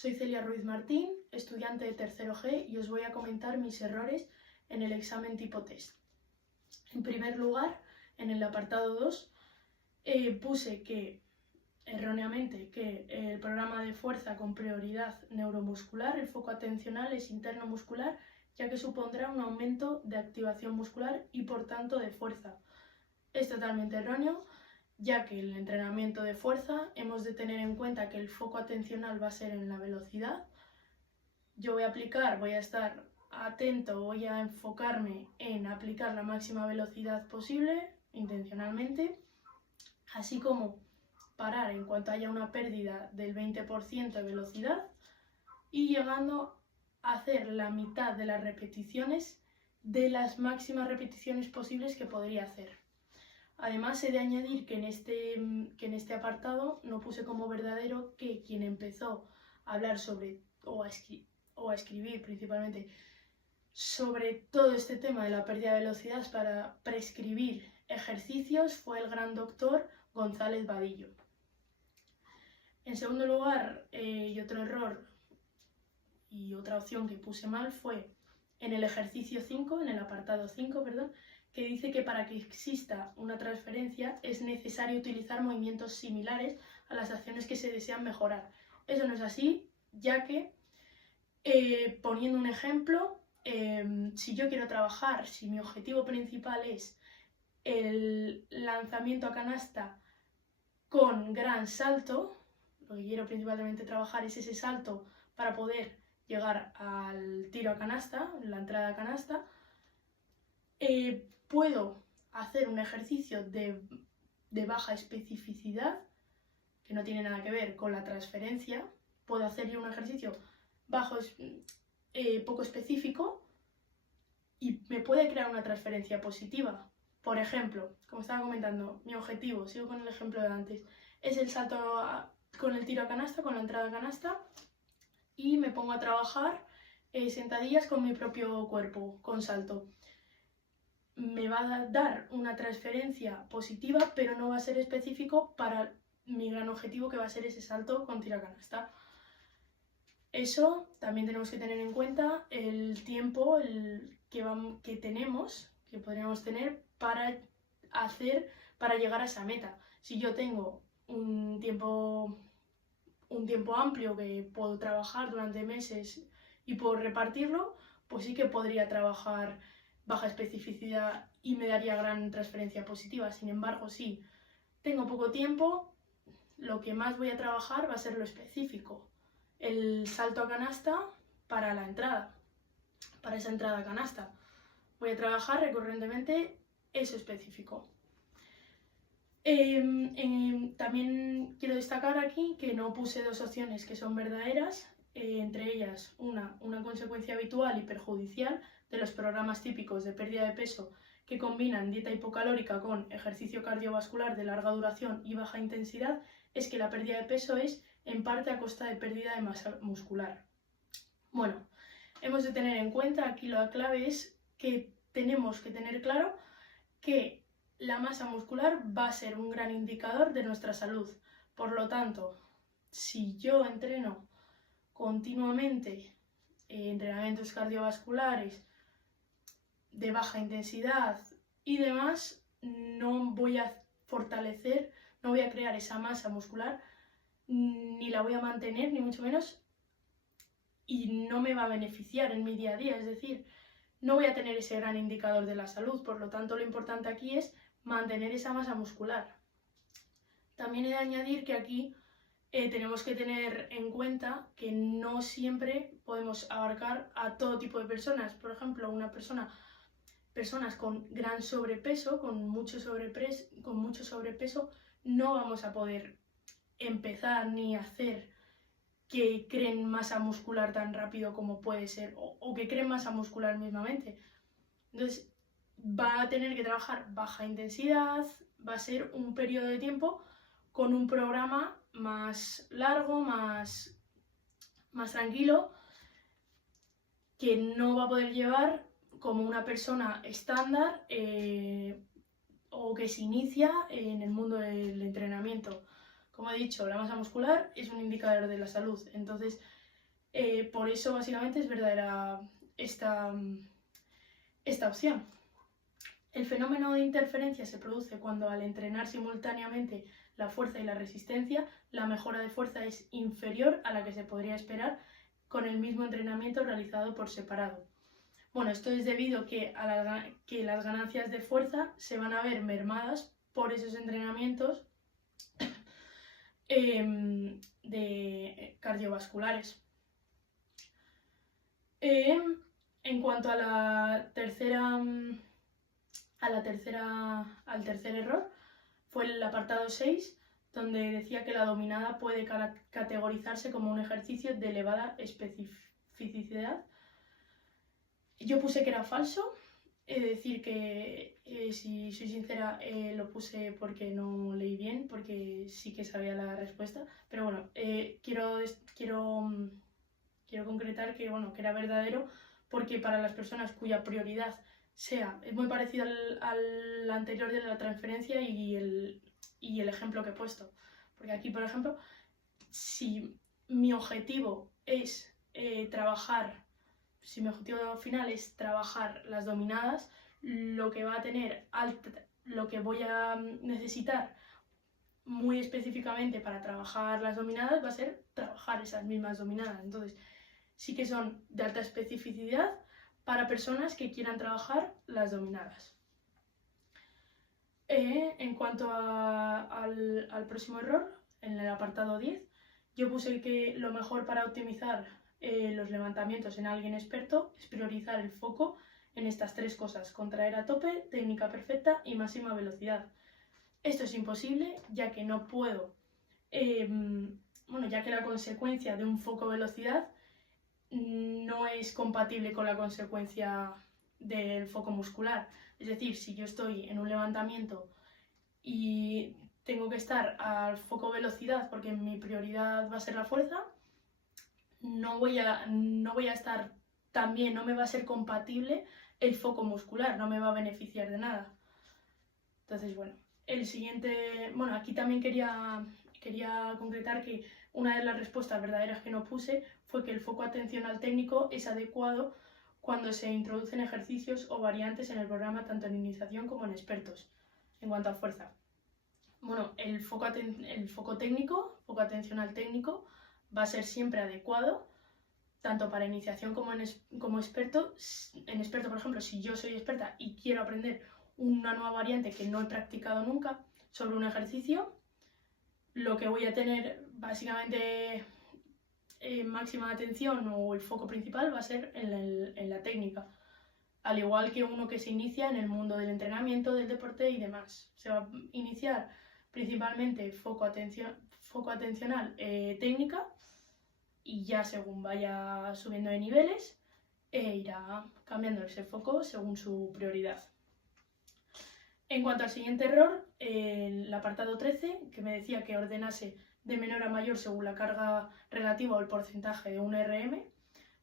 Soy Celia Ruiz Martín, estudiante de tercero G, y os voy a comentar mis errores en el examen tipo test. En primer lugar, en el apartado 2, puse que, erróneamente, que el programa de fuerza con prioridad neuromuscular, el foco atencional, es interno muscular, ya que supondrá un aumento de activación muscular y por tanto de fuerza. Es totalmente erróneo, ya que en el entrenamiento de fuerza hemos de tener en cuenta que el foco atencional va a ser en la velocidad. Yo voy a estar atento, voy a enfocarme en aplicar la máxima velocidad posible, intencionalmente, así como parar en cuanto haya una pérdida del 20% de velocidad y llegando a hacer la mitad de las repeticiones de las máximas repeticiones posibles que podría hacer. Además, he de añadir que en este apartado no puse como verdadero que quien empezó a hablar sobre, o a escribir principalmente, sobre todo este tema de la pérdida de velocidad para prescribir ejercicios fue el gran doctor González Vadillo. En segundo lugar, y otro error y otra opción que puse mal fue en el ejercicio 5, en el apartado 5, perdón, que dice que para que exista una transferencia es necesario utilizar movimientos similares a las acciones que se desean mejorar. Eso no es así, ya que, poniendo un ejemplo, si yo quiero trabajar, si mi objetivo principal es el lanzamiento a canasta con gran salto, lo que quiero principalmente trabajar es ese salto para poder llegar al tiro a canasta, la entrada a canasta, puedo hacer un ejercicio de baja especificidad, que no tiene nada que ver con la transferencia. Puedo hacer yo un ejercicio poco específico y me puede crear una transferencia positiva. Por ejemplo, como estaba comentando, mi objetivo, sigo con el ejemplo de antes, es el salto con el tiro a canasta, con la entrada a canasta, y me pongo a trabajar sentadillas con mi propio cuerpo, con salto. Me va a dar una transferencia positiva, pero no va a ser específico para mi gran objetivo, que va a ser ese salto con tiro a canasta. Eso también tenemos que tener en cuenta el tiempo que tenemos, que podríamos tener para llegar a esa meta. Si yo tengo un tiempo amplio que puedo trabajar durante meses y puedo repartirlo, pues sí que podría trabajar baja especificidad y me daría gran transferencia positiva. Sin embargo, si tengo poco tiempo, lo que más voy a trabajar va a ser lo específico. El salto a canasta para la entrada, para esa entrada a canasta. Voy a trabajar recurrentemente eso específico. También quiero destacar aquí que no puse dos opciones que son verdaderas, entre ellas una consecuencia habitual y perjudicial de los programas típicos de pérdida de peso que combinan dieta hipocalórica con ejercicio cardiovascular de larga duración y baja intensidad es que la pérdida de peso es en parte a costa de pérdida de masa muscular. Bueno, hemos de tener en cuenta, aquí la clave es que tenemos que tener claro que la masa muscular va a ser un gran indicador de nuestra salud. Por lo tanto, si yo entreno continuamente entrenamientos cardiovasculares de baja intensidad y demás, no voy a fortalecer, no voy a crear esa masa muscular, ni la voy a mantener, ni mucho menos, y no me va a beneficiar en mi día a día. Es decir, no voy a tener ese gran indicador de la salud. Por lo tanto, lo importante aquí es mantener esa masa muscular. También he de añadir que aquí tenemos que tener en cuenta que no siempre podemos abarcar a todo tipo de personas. Por ejemplo, personas con gran sobrepeso, con mucho sobrepeso, no vamos a poder empezar ni hacer que creen masa muscular tan rápido como puede ser, o que creen masa muscular mismamente. Entonces, va a tener que trabajar baja intensidad, va a ser un periodo de tiempo con un programa más largo, más tranquilo, que no va a poder llevar como una persona estándar o que se inicia en el mundo del entrenamiento. Como he dicho, la masa muscular es un indicador de la salud, entonces Por eso básicamente es verdadera esta opción. El fenómeno de interferencia se produce cuando al entrenar simultáneamente la fuerza y la resistencia, la mejora de fuerza es inferior a la que se podría esperar con el mismo entrenamiento realizado por separado. Bueno, esto es debido que que las ganancias de fuerza se van a ver mermadas por esos entrenamientos de cardiovasculares. En cuanto al tercer error, fue el apartado 6, donde decía que la dominada puede categorizarse como un ejercicio de elevada especificidad. Yo puse que era falso, he de decir que, si soy sincera, lo puse porque no leí bien, porque sí que sabía la respuesta, pero bueno, quiero concretar que, bueno, que era verdadero, porque para las personas cuya prioridad es muy parecido al anterior de la transferencia y el ejemplo que he puesto. Porque aquí, por ejemplo, si mi objetivo es si mi objetivo final es trabajar las dominadas, lo que voy a necesitar muy específicamente para trabajar las dominadas va a ser trabajar esas mismas dominadas. Entonces, sí que son de alta especificidad para personas que quieran trabajar las dominadas. En cuanto al próximo error, en el apartado 10, yo puse que lo mejor para optimizar los levantamientos en alguien experto es priorizar el foco en estas tres cosas: contraer a tope, técnica perfecta y máxima velocidad. Esto es imposible, ya que no puedo, ya que la consecuencia de un foco velocidad no es compatible con la consecuencia del foco muscular. Es decir, si yo estoy en un levantamiento y tengo que estar al foco velocidad porque mi prioridad va a ser la fuerza, no voy a estar tan bien, no me va a ser compatible el foco muscular, no me va a beneficiar de nada. Entonces, bueno, el siguiente, aquí también quería concretar que una de las respuestas verdaderas que no puse fue que el foco atencional técnico es adecuado cuando se introducen ejercicios o variantes en el programa, tanto en iniciación como en expertos, en cuanto a fuerza. Bueno, el foco atencional técnico, va a ser siempre adecuado, tanto para iniciación como experto. En experto, por ejemplo, si yo soy experta y quiero aprender una nueva variante que no he practicado nunca sobre un ejercicio, lo que voy a tener básicamente máxima atención, o el foco principal, va a ser en la técnica, al igual que uno que se inicia en el mundo del entrenamiento, del deporte y demás. Se va a iniciar principalmente foco atencional técnica, y ya según vaya subiendo de niveles irá cambiando ese foco según su prioridad. En cuanto al siguiente error, el apartado 13, que me decía que ordenase de menor a mayor según la carga relativa o el porcentaje de un RM,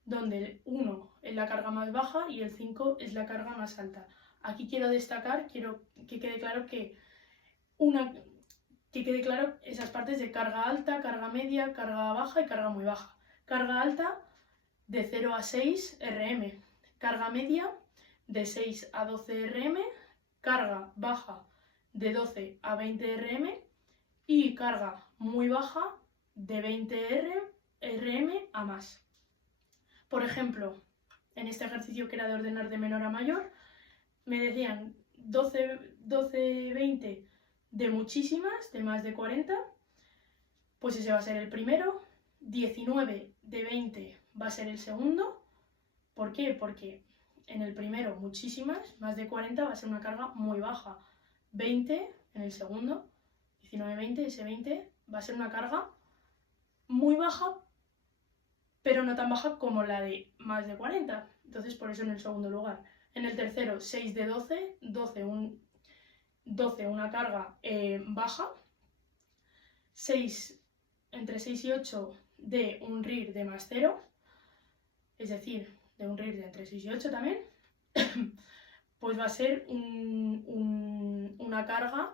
donde el 1 es la carga más baja y el 5 es la carga más alta. Aquí quiero destacar, quiero que quede claro esas partes de carga alta, carga media, carga baja y carga muy baja. Carga alta de 0 a 6 RM, carga media de 6 a 12 RM, carga baja de 12 a 20 RM y carga muy baja de 20 RM a más. Por ejemplo, en este ejercicio que era de ordenar de menor a mayor, me decían 12-20 de muchísimas, de más de 40, pues ese va a ser el primero. 19 de 20 va a ser el segundo. ¿Por qué? Porque en el primero muchísimas, más de 40, va a ser una carga muy baja. 20 en el segundo, 19-20, ese 20 va a ser una carga muy baja, pero no tan baja como la de más de 40. Entonces, por eso en el segundo lugar. En el tercero, 6 de 12, 12 una carga baja. 6, entre 6 y 8 de un RIR de más 0, es decir, de un RIR de entre 6 y 8 también, pues va a ser una carga,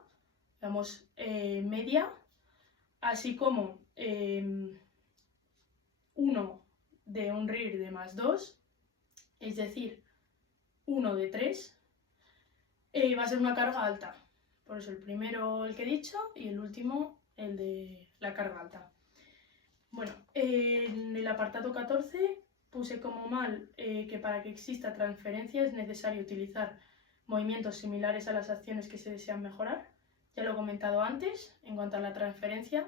digamos, media, así como 1 de un RIR de +2, es decir, 1 de 3, va a ser una carga alta. Por eso el primero el que he dicho y el último el de la carga alta. Bueno, en el apartado 14 puse como mal que para que exista transferencia es necesario utilizar movimientos similares a las acciones que se desean mejorar. Ya lo he comentado antes, en cuanto a la transferencia,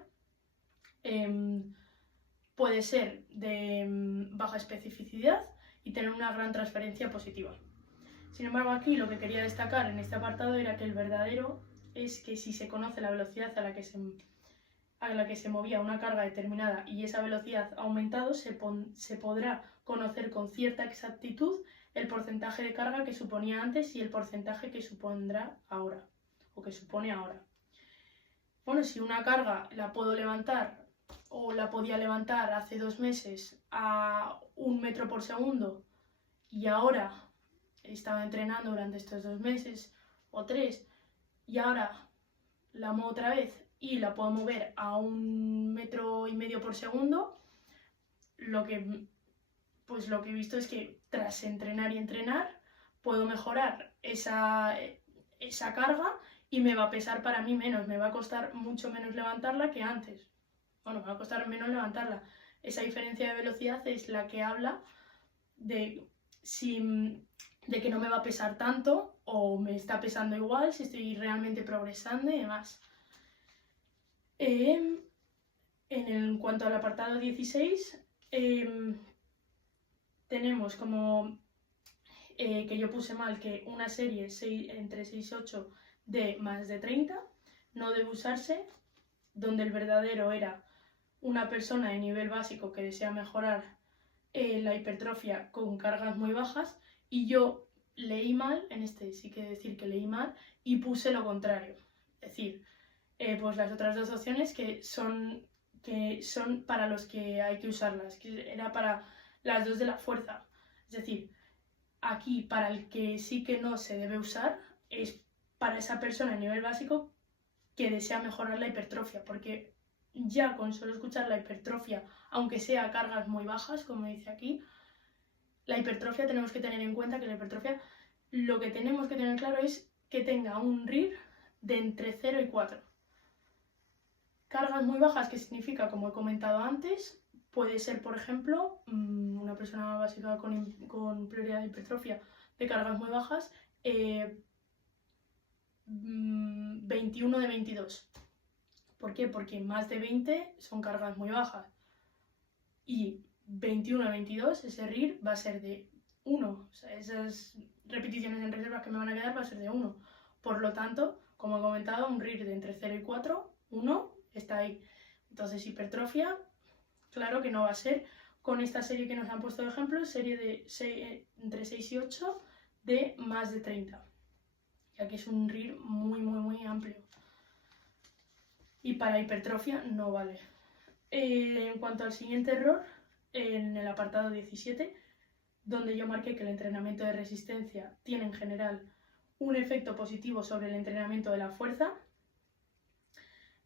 puede ser de baja especificidad y tener una gran transferencia positiva. Sin embargo, aquí lo que quería destacar en este apartado era que el verdadero es que si se conoce la velocidad a la que se movía una carga determinada y esa velocidad ha aumentado, se podrá conocer con cierta exactitud el porcentaje de carga que suponía antes y el porcentaje que supondrá ahora, o que supone ahora. Bueno, si una carga la puedo levantar o la podía levantar hace 2 meses a 1 metro por segundo y ahora estaba entrenando durante estos 2 meses o 3 y ahora la muevo otra vez y la puedo mover a 1,5 metros por segundo, lo que he visto es que tras entrenar y entrenar puedo mejorar esa carga y me va a pesar para mí menos, me va a costar mucho menos levantarla que antes. Bueno, me va a costar menos levantarla. Esa diferencia de velocidad es la que habla de que no me va a pesar tanto o me está pesando igual, si estoy realmente progresando y demás. En cuanto al apartado 16, tenemos como que yo puse mal que una serie entre 6 y 8 de más de 30 no debe usarse, donde el verdadero era una persona de nivel básico que desea mejorar la hipertrofia con cargas muy bajas, y yo leí mal, en este sí que decir que leí mal, y puse lo contrario. Es decir, pues las otras 2 opciones que son para los que hay que usarlas, que era para las 2 de la fuerza. Es decir, aquí para el que sí que no se debe usar es para esa persona a nivel básico que desea mejorar la hipertrofia, porque ya con solo escuchar la hipertrofia, aunque sea a cargas muy bajas, como dice aquí, la hipertrofia tenemos que tener en cuenta que la hipertrofia, lo que tenemos que tener claro es que tenga un RIR de entre 0 y 4. Cargas muy bajas, que significa, como he comentado antes, puede ser, por ejemplo, una persona básica con prioridad de hipertrofia de cargas muy bajas, 21 de 22. ¿Por qué? Porque más de 20 son cargas muy bajas. Y 21 a 22, ese RIR va a ser de 1. O sea, esas repeticiones en reservas que me van a quedar va a ser de 1. Por lo tanto, como he comentado, un RIR de entre 0 y 4, 1, está ahí. Entonces, hipertrofia, claro que no va a ser. Con esta serie que nos han puesto de ejemplo, serie de entre 6 y 8 de más de 30. Ya que es un RIR muy, muy, muy amplio. Y para hipertrofia no vale. En cuanto al siguiente error, en el apartado 17, donde yo marqué que el entrenamiento de resistencia tiene en general un efecto positivo sobre el entrenamiento de la fuerza.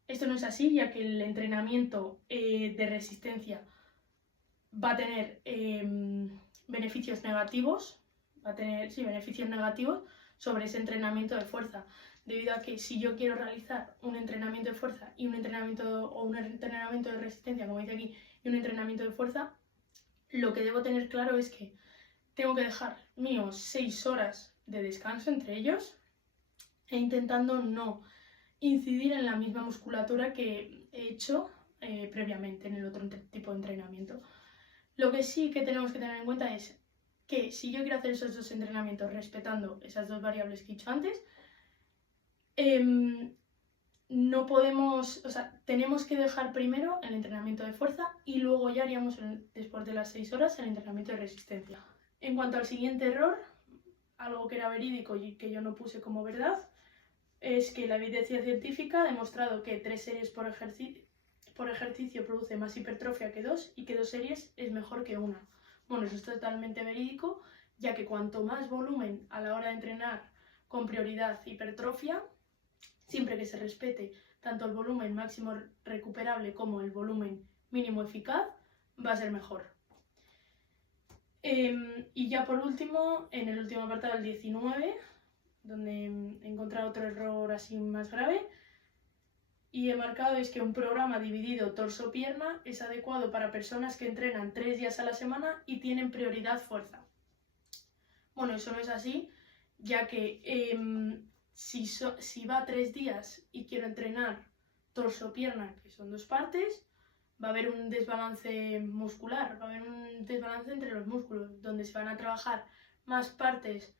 Esto no es así, ya que el entrenamiento de resistencia va a tener beneficios negativos, beneficios negativos sobre ese entrenamiento de fuerza, debido a que si yo quiero realizar un entrenamiento de fuerza y un entrenamiento de resistencia, como dice aquí, y un entrenamiento de fuerza, lo que debo tener claro es que tengo que dejar míos 6 horas de descanso entre ellos e intentando no incidir en la misma musculatura que he hecho previamente en el otro tipo de entrenamiento. Lo que sí que tenemos que tener en cuenta es que si yo quiero hacer esos 2 entrenamientos respetando esas 2 variables que he dicho antes, no podemos, tenemos que dejar primero el entrenamiento de fuerza y luego ya haríamos, después de las 6 horas, el entrenamiento de resistencia. En cuanto al siguiente error, algo que era verídico y que yo no puse como verdad, es que la evidencia científica ha demostrado que 3 series por ejercicio produce más hipertrofia que 2 y que 2 series es mejor que 1. Bueno, eso es totalmente verídico, ya que cuanto más volumen a la hora de entrenar con prioridad hipertrofia, siempre que se respete tanto el volumen máximo recuperable como el volumen mínimo eficaz, va a ser mejor. Y ya por último, en el último apartado, el 19, donde he encontrado otro error así más grave, y he marcado es que un programa dividido torso-pierna es adecuado para personas que entrenan 3 días a la semana y tienen prioridad fuerza. Bueno, eso no es así, ya que si va 3 días y quiero entrenar torso-pierna, que son 2 partes, va a haber un desbalance muscular, va a haber un desbalance entre los músculos, donde se van a trabajar más partes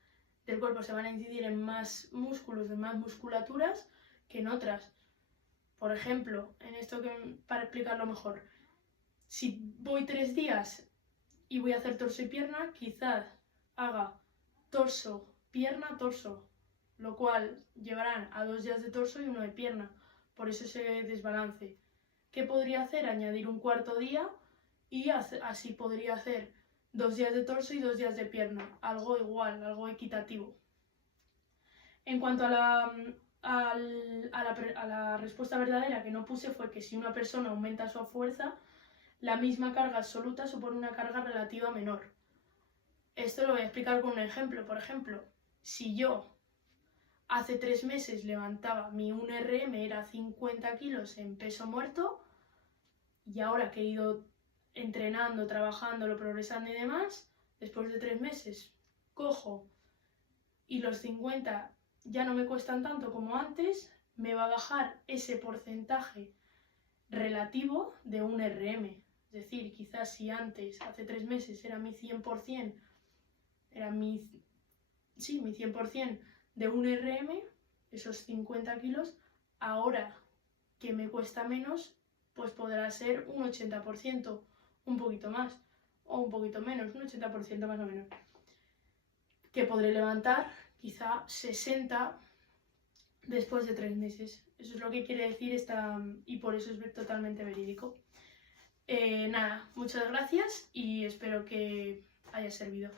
del cuerpo, se van a incidir en más músculos, en más musculaturas que en otras. Por ejemplo, en esto para explicarlo mejor, si voy 3 días y voy a hacer torso y pierna, quizás haga torso, pierna, torso, lo cual llevarán a 2 días de torso y 1 de pierna, por eso ese desbalance. ¿Qué podría hacer? Añadir un cuarto día y así podría hacer 2 días de torso y 2 días de pierna, algo igual, algo equitativo. En cuanto a la respuesta verdadera que no puse, fue que si una persona aumenta su fuerza, la misma carga absoluta supone una carga relativa menor. Esto lo voy a explicar con un ejemplo. Por ejemplo, si yo hace 3 meses levantaba mi 1RM, era 50 kilos en peso muerto, y ahora que he ido entrenando, trabajándolo, progresando y demás, después de 3 meses cojo y los 50 ya no me cuestan tanto como antes, me va a bajar ese porcentaje relativo de 1RM. Es decir, quizás si antes, hace 3 meses, era mi 100%, era mi 100% de 1RM, esos 50 kilos, ahora que me cuesta menos, pues podrá ser un 80%, un poquito más, o un poquito menos, un 80% más o menos. Que podré levantar quizá 60 después de 3 meses. Eso es lo que quiere decir y por eso es totalmente verídico. Nada, muchas gracias y espero que haya servido.